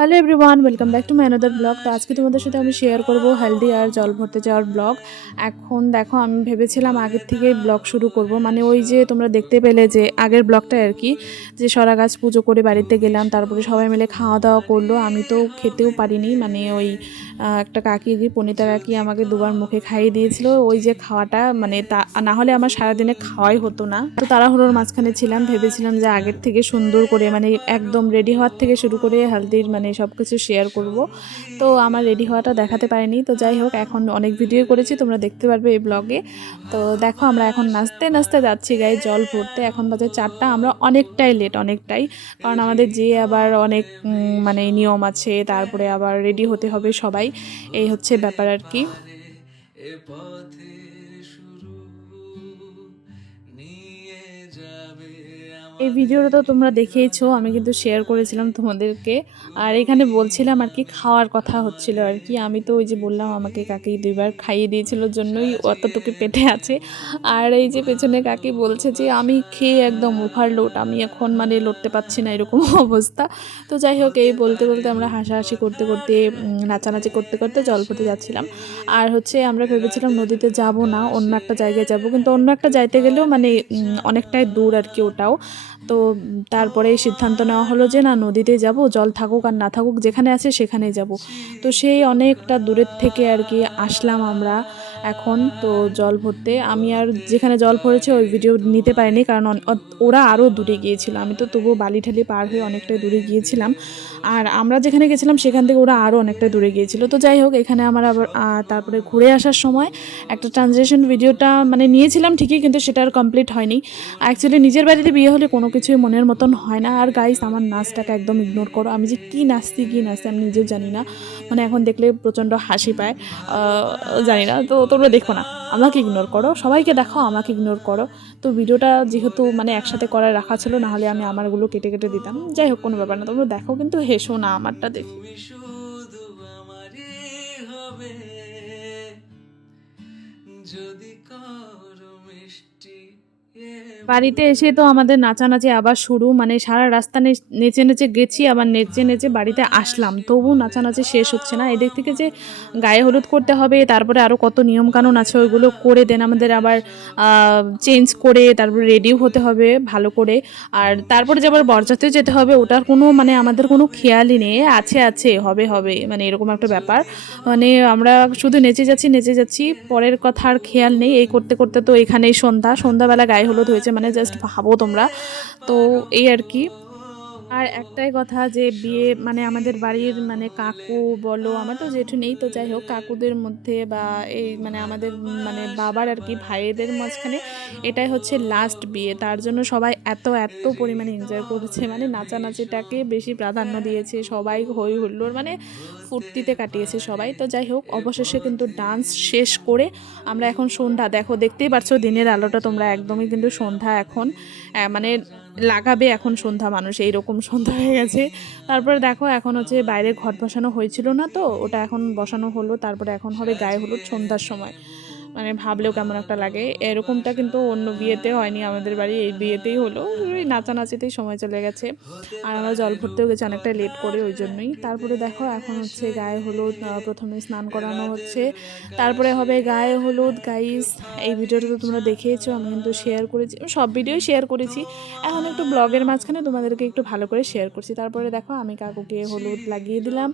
Hello everyone, welcome back to my another blog. তো আজকে তোমাদের সাথে আমি শেয়ার করব হেলদি আর জল ভরতে যাওয়ার ব্লগ। এখন দেখো, আমি ভেবেছিলাম আগের থেকেই ব্লগ শুরু করব, মানে ওই যে তোমরা দেখতে পেলে যে আগের ব্লগটা আর কি, যে সরা গাছ পুজো করে বাড়িতে গেলাম, তারপরে সবাই মিলে খাওয়া দাওয়া করলো। আমি তো খেতেও পারিনি, মানে ওই একটা কাকি, পনিতা কাকি আমাকে দুবার মুখে খাইয়ে দিয়েছিল। ওই যে খাওয়াটা, মানে তা না হলে আমার সারাদিনে খাওয়াই হতো না। তো তাড়াহুড়োর মাঝখানে ছিলাম, ভেবেছিলাম যে আগের থেকে সুন্দর করে, মানে একদম রেডি হওয়ার থেকে শুরু করে হালদির মানে সব কিছু শেয়ার করব। তো আমার রেডি হওয়াটা দেখাতে পারিনি। তো যাই হোক, এখন অনেক ভিডিও করেছি, তোমরা দেখতে পারবে এই ব্লগে। তো দেখো, আমরা এখন নাচতে নাচতে যাচ্ছি গায়ে জল ভরতে। এখন বাজে 4টা, আমরা অনেকটাই লেট, অনেকটাই। কারণ আমাদের যে আবার অনেক মানে নিয়ম আছে, তারপরে আবার রেডি হতে হবে সবাই। এই হচ্ছে ব্যাপার আর কি। এই ভিডিওটা তো তোমরা দেখেইছো, আমি কিন্তু শেয়ার করেছিলাম তোমাদেরকে। আর এখানে বলছিলাম আর কি, খাওয়ার কথা হচ্ছিল আর কি। আমি তো ওই যে বললাম, আমাকে কাকি 2বার খাইয়ে দিয়েছিল জন্যই অতটুকু পেটে আছে। আর এই যে পেছনে কাকি বলছে যে আমি খেয়ে একদম ওভারলোড, আমি এখন মানে লড়তে পারছি না, এরকম অবস্থা। তো যাই হোক, এই বলতে বলতে আমরা হাসাহাসি করতে করতে নাচানাচি করতে করতে জল ভরতে যাচ্ছিলাম। আর হচ্ছে আমরা ভেবেছিলাম নদীতে যাব না, অন্য একটা জায়গায় যাব, কিন্তু অন্য একটা যাইতে গেলেও মানে অনেকটাই দূর আর কি ওটাও। তো তারপরে সিদ্ধান্ত নেওয়া হলো যে না, নদীতে যাব, জল থাকুক আর না থাকুক, যেখানে আছে সেখানেই যাব। তো সেই অনেকটা দূরের থেকে আর কি আসলাম আমরা এখন। তো জল ভরতে আমি আর যেখানে জল ভরেছে ওই ভিডিও নিতে পারিনি, কারণ ওরা আরও দূরে গিয়েছিল। আমি তো তবুও বালি ঠালি পার হয়ে অনেকটাই দূরে গিয়েছিলাম। আর আমরা যেখানে গেছিলাম সেখান থেকে ওরা আরও অনেকটা দূরে গিয়েছিল। তো যাই হোক, এখানে আমার আবার তারপরে ঘুরে আসার সময় একটা ট্রানজেকশন ভিডিওটা মানে নিয়েছিলাম ঠিকই, কিন্তু সেটা আর কমপ্লিট হয়নি। অ্যাকচুয়ালি নিজের বাড়িতে বিয়ে হলে কোনো কিছুই মনের মতন হয় না। আর গাইস, আমার নাচটাকে একদম ইগনোর করো, আমি যে কী নাচছি আমি নিজেও জানি না। মানে এখন দেখলে প্রচণ্ড হাসি পায়, জানি না। তো তোমরা দেখো না, আমাকে ইগনোর করো, সবাইকে দেখো, আমাকে ইগনোর করো। তো ভিডিওটা যেহেতু মানে একসাথে করা রাখা ছিল, নাহলে আমি আমারগুলো কেটে কেটে দিতাম। যাই হোক, কোনো ব্যাপার না, তোমরা দেখো, কিন্তু হেসো না আমারটা দেখে। যদি করো মিষ্টি। বাড়িতে এসে তো আমাদের নাচানাচি আবার শুরু, মানে সারা রাস্তা নেচে নেচে গেছি, আবার নেচে নেচে বাড়িতে আসলাম, তবু নাচানাচি শেষ হচ্ছে না। এদিক থেকে যে গায়ে হলুদ করতে হবে, তারপরে আরও কত নিয়মকানুন আছে, ওইগুলো করে দেন আমাদের আবার চেঞ্জ করে তারপরে রেডিও হতে হবে ভালো করে। আর তারপরে যে আবার বরযাত্রী যেতে হবে, ওটার কোনো মানে আমাদের কোনো খেয়ালই নেই, আছে আছে হবে হবে, মানে এরকম একটা ব্যাপার। মানে আমরা শুধু নেচে যাচ্ছি নেচে যাচ্ছি, পরের কথা আর খেয়াল নেই। এই করতে করতে তো এখানেই সন্ধ্যাবেলা গায়ে হলুদ হয়েছে, মানে জাস্ট ভাবো তোমরা। তো এই আর কি। আর একটাই কথা, যে বিয়ে মানে আমাদের বাড়ির মানে কাকু বলো, আমার তো জেঠু নেই, তো যাই হোক, কাকুদের মধ্যে বা এই মানে আমাদের মানে বাবার আর কি ভাইদের মাঝখানে এটাই হচ্ছে লাস্ট বিয়ে। তার জন্য সবাই এত এত পরিমাণে এনজয় করেছে, মানে নাচানাচিটাকে বেশি প্রাধান্য দিয়েছে সবাই, হই হুল্লোড় মানে ফুর্তিতে কাটিয়েছে সবাই। তো যাই হোক, অবশেষে কিন্তু ডান্স শেষ করে আমরা এখন সন্ধ্যা, দেখো দেখতেই পাচ্ছ দিনের আলোটা তোমরা, একদমই কিন্তু সন্ধ্যা এখন, মানে লাগাবে এখন সন্ধ্যা মানুষ, এইরকম সন্ধ্যা হয়ে গেছে। তারপরে দেখো, এখন হচ্ছে বাইরে ঘট বসানো হয়েছিল না, তো ওটা এখন বসানো হলো, তারপরে এখন হবে গায়ে হলুদ সন্ধ্যার সময়। মানে ভাবলেও কেমন একটা লাগে। এরকমটা কিন্তু অন্য বিয়েতে হয়নি আমাদের বাড়ি, এই বিয়েতেই হলো। ওই নাচানাচিতেই সময় চলে গেছে। আর আমরা জল ভরতেও গেছি অনেকটা লেট করে, ওই জন্যই। তারপরে দেখো, এখন হচ্ছে গায়ে হলুদ, প্রথমে স্নান করানো হচ্ছে, তারপরে হবে গায়ে হলুদ। গাইস, এই ভিডিওটা তো তোমরা দেখেইছো, আমি কিন্তু শেয়ার করেছি, সব ভিডিওই শেয়ার করেছি। এখন একটু ব্লগের মাঝখানে তোমাদেরকে একটু ভালো করে শেয়ার করছি। তারপরে দেখো, আমি কাকুকে হলুদ লাগিয়ে দিলাম।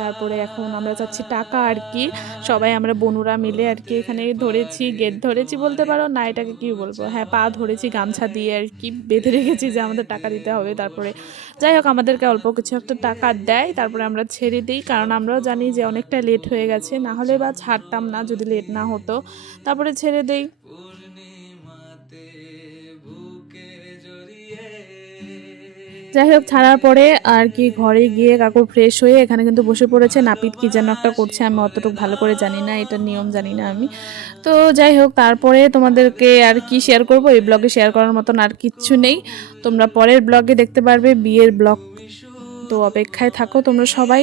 তারপরে এখন আমরা চাচ্ছি টাকা আর কি, সবাই আমরা বনুরা মিলে আর কি এখানে ধরেছি, গেট ধরেছি বলতে পারো না, এটাকে কি বলবো, হ্যাঁ পা ধরেছি গামছা দিয়ে আর কি, বেঁধে রেখেছি যে আমাদের টাকা দিতে হবে। তারপরে যাই হোক, আমাদেরকে অল্প কিছু একটা টাকা দেয়, তারপরে আমরা ছেড়ে দিই, কারণ আমরাও জানি যে অনেকটা লেট হয়ে গেছে, না হলে বা ছাড়তাম না যদি লেট না হতো। তারপরে ছেড়ে দেই। যাই হোক, ছাড়ার পরে আর কি ঘরে গিয়ে কাকু ফ্রেশ হয়ে এখানে কিন্তু বসে পড়েছে, নাপিত কি যেন একটা করছে, আমি অতটুকু ভালো করে জানি না, এটার নিয়ম জানি না আমি। তো যাই হোক, তারপরে তোমাদেরকে আর কি শেয়ার করব, এই ব্লগে শেয়ার করার মতন আর কিচ্ছু নেই। তোমরা পরের ব্লগে দেখতে পারবে বিয়ের ব্লগ। তো অপেক্ষায় থাকো তোমরা সবাই।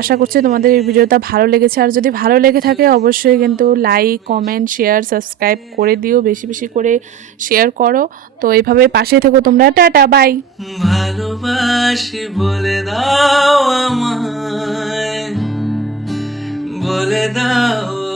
আশা করছি তোমাদের এই ভিডিওটা ভালো লেগেছে, আর যদি ভালো লেগে থাকে অবশ্যই কিন্তু লাইক কমেন্ট শেয়ার সাবস্ক্রাইব করে দিও, বেশি বেশি করে শেয়ার করো। তো এইভাবে পাশে থেকো তোমরা। Tata, bye. ভালোবাসি বলে দাও। করে দাও